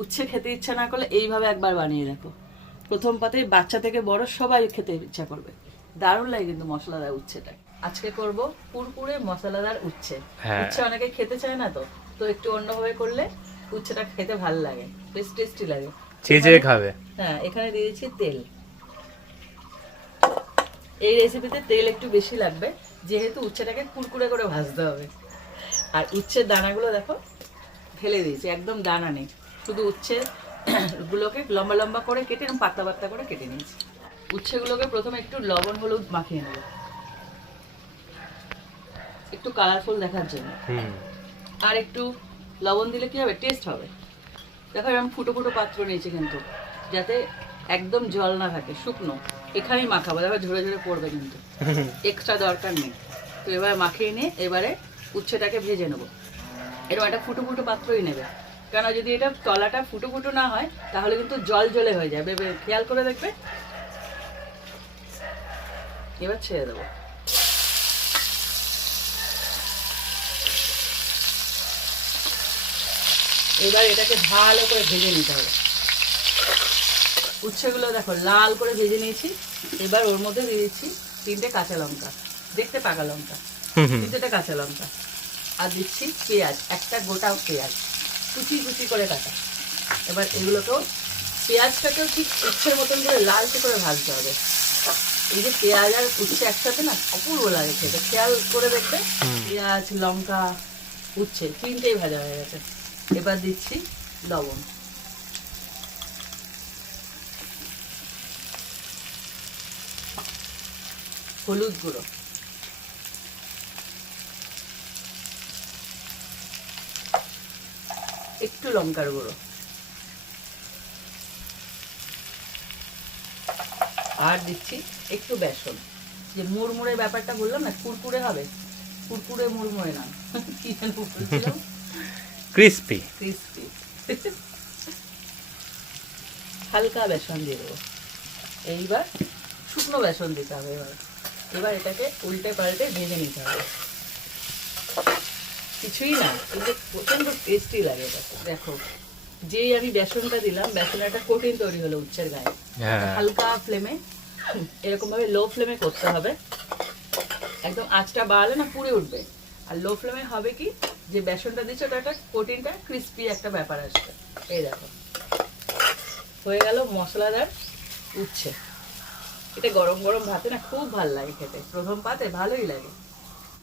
উচ্ছে খেতে ইচ্ছা না করলে এইভাবে একবার বানিয়ে দেখো। প্রথম পাতেই বাচ্চা থেকে বড় সবাই খেতে ইচ্ছা করবে। দারুণ লাগে কিন্তু মশলাদার উচ্ছেটা। আজকে করব কুরকুরে মশলাদার উচ্ছে। উচ্ছে অনেকে খেতে চায় না, তো তো একটু অন্যভাবে করলে উচ্ছেটা খেতে ভালো লাগে, বেশ টেস্টি লাগে, চেয়ে খাবে। হ্যাঁ, এখানে দিয়েছি তেল। এই রেসিপিতে তেল একটু বেশি লাগবে, যেহেতু উচ্ছেটাকে কুরকুরে করে ভাজতে হবে। আর উচ্ছের দানাগুলো দেখো ফেলে দিয়েছি, একদম দানা নেই, শুধু উচ্ছে গুলোকে লম্বা লম্বা করে কেটে পাতলা পাতলা করে কেটে নিয়েছি। উচ্ছেগুলোকে প্রথমে একটু লবণ হলুদ মাখিয়ে নেব, একটু কালারফুল দেখার জন্য। আর একটু লবণ দিলে কি হবে, টেস্ট হবে। দেখো আমি ফুটো ফুটো পাত্র নিয়েছি কিন্তু, যাতে একদম জল না থাকে, শুকনো। এখানেই মাখাবো, দেখো ঝরে ঝরে পড়বে কিন্তু, এক্সট্রা দরকার নেই। তো এবার মাখিয়ে নিয়ে এবারে উচ্ছেটাকে ভেজে নেবো। এরকম একটা ফুটো ফুটো পাত্রই নেবে, কেন যদি এটা তলাটা ফুটো ফুটো না হয় তাহলে কিন্তু জল জলে হয়ে যাবে, খেয়াল করে দেখবে। এবার ছেড়ে দেবো। এবার এটাকে ভালো করে ভেজে নিতে হবে। উচ্ছেগুলো দেখো লাল করে ভেজে নিয়েছি। এবার ওর মধ্যে দিয়ে দিচ্ছি 3টে কাঁচা লঙ্কা, দেখতে পাকা লঙ্কা, 3টে কাঁচা লঙ্কা। আর দিচ্ছি পেঁয়াজ, একটা গোটা পেঁয়াজ কুচি কুচি করে কাটা। এবার এগুলোকেও, পেঁয়াজটাকেও ঠিক উচ্ছের মতন করে লালচে করে ভাজতে হবে। এই যে পেঁয়াজ আর উচ্ছে একসাথে না অপূর্ব লাগে খেতে, খেয়াল করে দেখবে। পেঁয়াজ লঙ্কা উচ্ছে 3টেই ভাজা হয়ে গেছে। এবার দিচ্ছি লবণ, হলুদ গুঁড়ো, একটু লঙ্কার গুঁড়ো, আর দিচ্ছি একটু বেসন। যে মুড়মুড়ে ব্যাপারটা বললাম না, কুরকুরে হবে, কুরকুরে মুড়মুড়ে না, কি যেন বলছিলাম, ক্রিস্পি ক্রিস্পি। হালকা বেসন দিয়ে দেবো। এইবার শুকনো বেসন দিতে হবে। এবার এটাকে উল্টে পাল্টে ভেজে নিতে হবে। কিছুই না, কিন্তু প্রচন্ড টেস্টি লাগে এটা। দেখো যেই আমি বেসনটা দিলাম, বেসনের একটা কোটিং তৈরি হলো উচ্ছের গায়ে। হালকা ফ্লেমে, এরকম ভাবে লো ফ্লেমে করতে হবে, একদম আঁচটা বাড়ালে না পুড়ে উঠবে। আর লো ফ্লেমে হবে কি, যে বেসনটা দিচ্ছে ওটা একটা কোটিংটা ক্রিস্পি একটা ব্যাপার আসবে। এই দেখো হয়ে গেল মশলাদার উচ্ছে। এটা গরম গরম ভাতে না খুব ভালো লাগে খেতে, প্রথম পাতে ভালোই লাগে।